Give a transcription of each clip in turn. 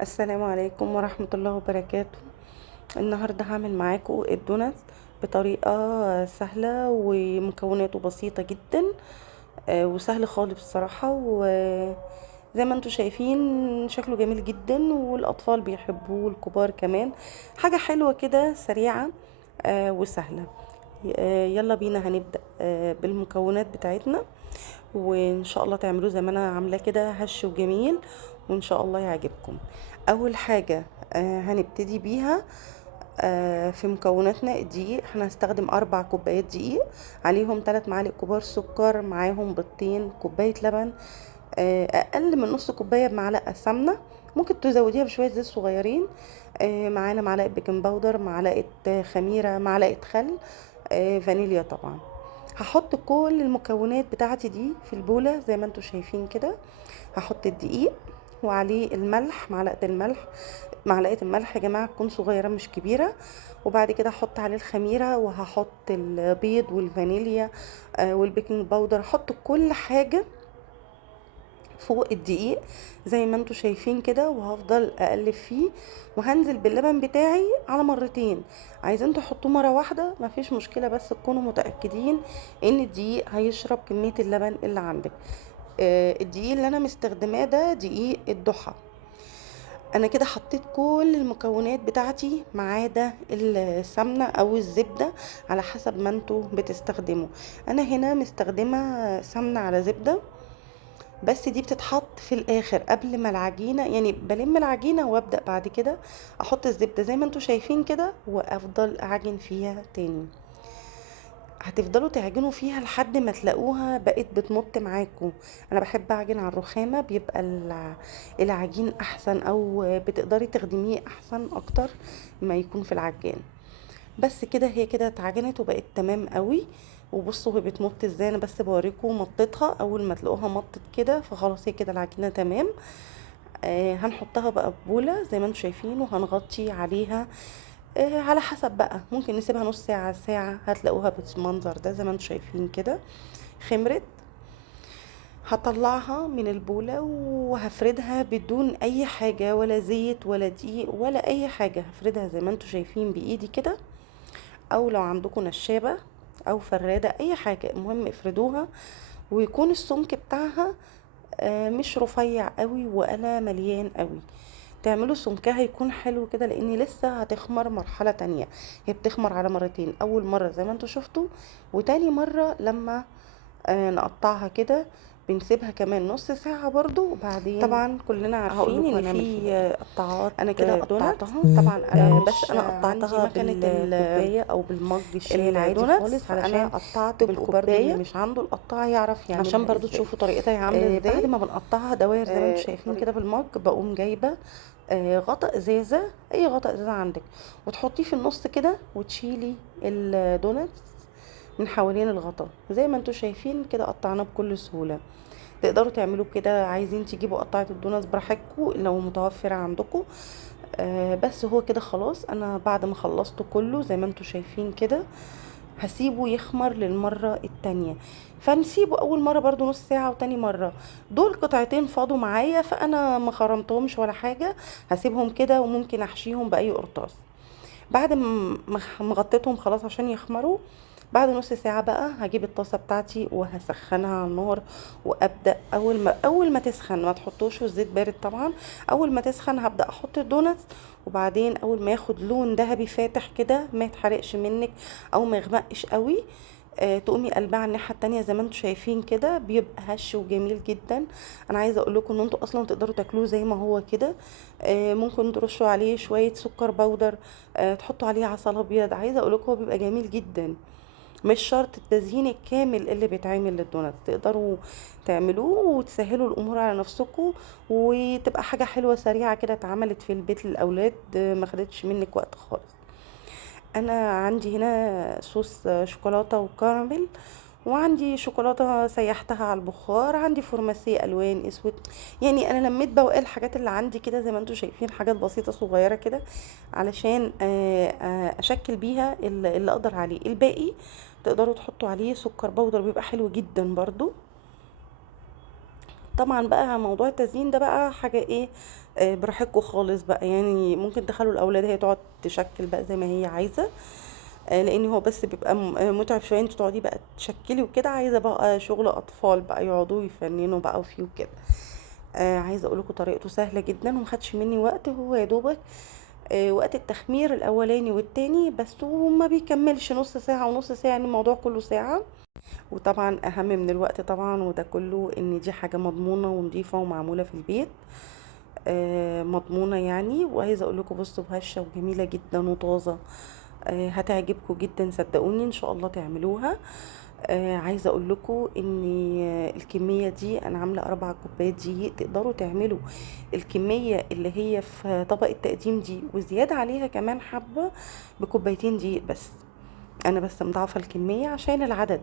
السلام عليكم ورحمة الله وبركاته. النهاردة هعمل معاكم الدونات بطريقة سهلة ومكوناته بسيطة جدا. وسهل خالص بصراحة، وزي ما انتوا شايفين شكله جميل جدا والأطفال بيحبوه والكبار كمان. حاجة حلوة كده سريعة وسهلة. يلا بينا هنبدأ بالمكونات بتاعتنا، وان شاء الله تعملوه زي ما انا عاملاه كده هش وجميل، وان شاء الله يعجبكم. اول حاجة هنبتدي بيها في مكوناتنا الدقيق. احنا هنستخدم 4 كوبايات دقيق، عليهم 3 معالق كبار سكر، معاهم بيضتين، كوباية لبن، اقل من نص كوباية بمعلقة سمنة، ممكن تزوديها بشوية زيت صغيرين. معانا معلقة بيكنج باودر، معلقة خميرة، معلقة خل، فانيليا طبعا. هحط كل المكونات بتاعتي دي في البولة زي ما انتوا شايفين كده. هحط الدقيق وعليه الملح، معلقة الملح. معلقة الملح يا جماعة تكون صغيرة مش كبيرة. وبعد كده هحط عليه الخميرة، وهحط البيض والفانيليا والبيكنج باودر. هحط كل حاجة فوق الدقيق زي ما انتوا شايفين كده، وهفضل اقلب فيه، وهنزل باللبن بتاعي على مرتين. عايزين تحطوه مره واحده مفيش مشكله، بس تكونوا متاكدين ان الدقيق هيشرب كميه اللبن اللي عندك. الدقيق اللي انا مستخدماه ده دقيق الضحى. انا كده حطيت كل المكونات بتاعتي ما عدا السمنه او الزبده، على حسب ما انتوا بتستخدموا. انا هنا مستخدمه سمنه على زبده، بس دي بتتحط في الاخر قبل ما العجينه، يعني بلم العجينه وابدا بعد كده احط الزبده زي ما انتوا شايفين كده، وافضل اعجن فيها تاني. هتفضلوا تعجنوا فيها لحد ما تلاقوها بقت بتمط معاكم. انا بحب اعجن على الرخامه، بيبقى العجين احسن، او بتقدري تخدميه احسن اكتر ما يكون في العجان. بس كده هي كده اتعجنت وبقت تمام قوي. وبصوا هي بتمط ازاي، انا بس بوريكم مطتها. اول ما تلاقوها مطت كده فخلاص هي كده العجينه تمام. هنحطها بقى في بوله زي ما انتم شايفين، وهنغطي عليها. على حسب بقى، ممكن نسيبها نص ساعه ساعه، هتلاقوها بالمنظر ده زي ما انتم شايفين كده خمرت. هطلعها من البوله وهفردها بدون اي حاجه، ولا زيت ولا دقيق ولا اي حاجه. هفردها زي ما انتم شايفين بايدي كده، او لو عندكم نشابة او فرادة اي حاجة، المهم افردوها ويكون السمك بتاعها مش رفيع قوي ولا مليان قوي. تعملوا سمكها يكون حلو كده، لان لسه هتخمر مرحلة تانية. هي بتخمر على مرتين، اول مرة زي ما انتوا شفتوا، وتاني مرة لما نقطعها كده بنسيبها كمان نص ساعة برضو. وبعدين طبعا كلنا هاقول عارفين لكم ان هنعمل في فيها إيه. قطاعات أنا كده دونات. قطعتها، طبعا انا بس مش أنا عندي قطعتها مكنة بالكوباية أو بالمج الشاي العادي الدوناتس، خالص، فانا علشان قطعت تبقوا برضو اللي بالكوباية مش عنده القطاعة يعرف عشان يعملها برضو ازاي. تشوفوا طريقتها هي عاملة بعد ازاي. ما بنقطعها دواير زي ما انتم شايفين كده الطريقة بالمج، بقوم جايبة غطا ازازة، اي غطا ازازة عندك، وتحطيه في النص كده وتشيلي الدوناتس من حوالين الغطا زي ما انتم شايفين كده. قطعناه بكل سهولة. تقدروا تعملوا كده، عايزين تجيبوا قطعة الدوناتس براحتكم لو متوفرة عندكم. بس هو كده خلاص. انا بعد ما خلصته كله زي ما انتم شايفين كده، هسيبه يخمر للمرة التانية. فنسيبه اول مرة برضو نص ساعة، وتاني مرة دول قطعتين فاضوا معايا، فانا ما خرمتهمش ولا حاجة. هسيبهم كده، وممكن احشيهم باي قرطاس بعد ما غطيتهم خلاص عشان يخمروا. بعد نص ساعة بقى هجيب الطاسة بتاعتي وهسخنها على النار، وابدأ اول ما تسخن، ما تحطوش الزيت بارد طبعا. اول ما تسخن هبدأ احط الدوناتس، وبعدين اول ما ياخد لون ذهبي فاتح كده، ما يتحرقش منك او ما يغمقش قوي، تقومي قلبها على الناحيه التانية زي ما انتم شايفين كده، بيبقى هش وجميل جدا. انا عايزه اقول لكم ان انتوا اصلا تقدروا تاكلوه زي ما هو كده. ممكن ترشوا عليه شويه سكر بودر، تحطوا عليه عسل ابيض. عايزه اقول لكم هو بيبقى جميل جدا. مش شرط التزيين الكامل اللي بيتعمل للدونات، تقدروا تعملوه وتسهلوا الامور على نفسكم، وتبقى حاجه حلوه سريعه كده اتعملت في البيت للاولاد، ما خدتش منك وقت خالص. انا عندي هنا صوص شوكولاته وكراميل، وعندي شوكولاته سيحتها على البخار، عندي فورماسيه الوان اسود. يعني انا لميت بواقي الحاجات اللي عندي كده زي ما انتم شايفين، حاجات بسيطه صغيره كده، علشان اشكل بيها اللي اقدر عليه. الباقي تقدروا تحطوا عليه سكر بودر، بيبقى حلو جدا برضو. طبعا بقى موضوع التزيين ده بقى حاجه ايه، براحتكم خالص بقى، يعني ممكن تخلوا الاولاد هي تقعد تشكل بقى زي ما هي عايزه. لان هو بس بيبقى متعب شويه، انت تقعدي بقى تشكلي وكده، عايزه بقى شغل اطفال بقى يقعدوا يفننوا بقى وفيه وكده. عايزه اقول لكم طريقته سهله جدا ومخدش مني وقت، هو يا دوبك وقت التخمير الاولاني والتاني بس، وما بيكملش نص ساعه ونص ساعه، يعني الموضوع كله ساعه. وطبعا اهم من الوقت طبعا وده كله ان دي حاجه مضمونه ونظيفه ومعموله في البيت، مضمونه يعني. وعايزه اقول لكم بصوا هشه وجميله جدا وطازه، هتعجبكم جدا صدقوني، ان شاء الله تعملوها. عايزه اقول لكم ان الكميه دي انا عامله 4 كوبايات دقيق، تقدروا تعملوا الكميه اللي هي في طبق التقديم دي وزياده عليها كمان حبه بكوبايتين دقيق بس. انا بس مضاعفه الكميه عشان العدد،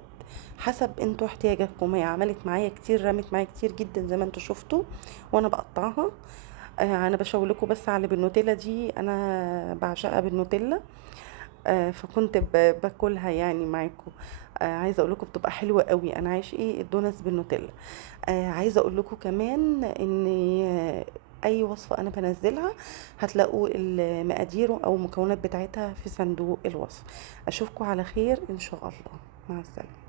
حسب انتوا احتياجاتكم. هي عملت معايا كتير، رمت معايا كتير جدا زي ما انتوا شفتوا وانا بقطعها. انا بشاور لكم بس على بالنوتيلا دي، انا بعشقها بالنوتيلا. فكنت باكلها يعني معاكم. عايزه اقول لكم بتبقى حلوه قوي، انا عايش ايه الدوناتس بالنوتيلا. عايزه اقول لكم كمان ان اي وصفه انا بنزلها هتلاقوا المقادير او المكونات بتاعتها في صندوق الوصف. اشوفكم على خير ان شاء الله، مع السلامه.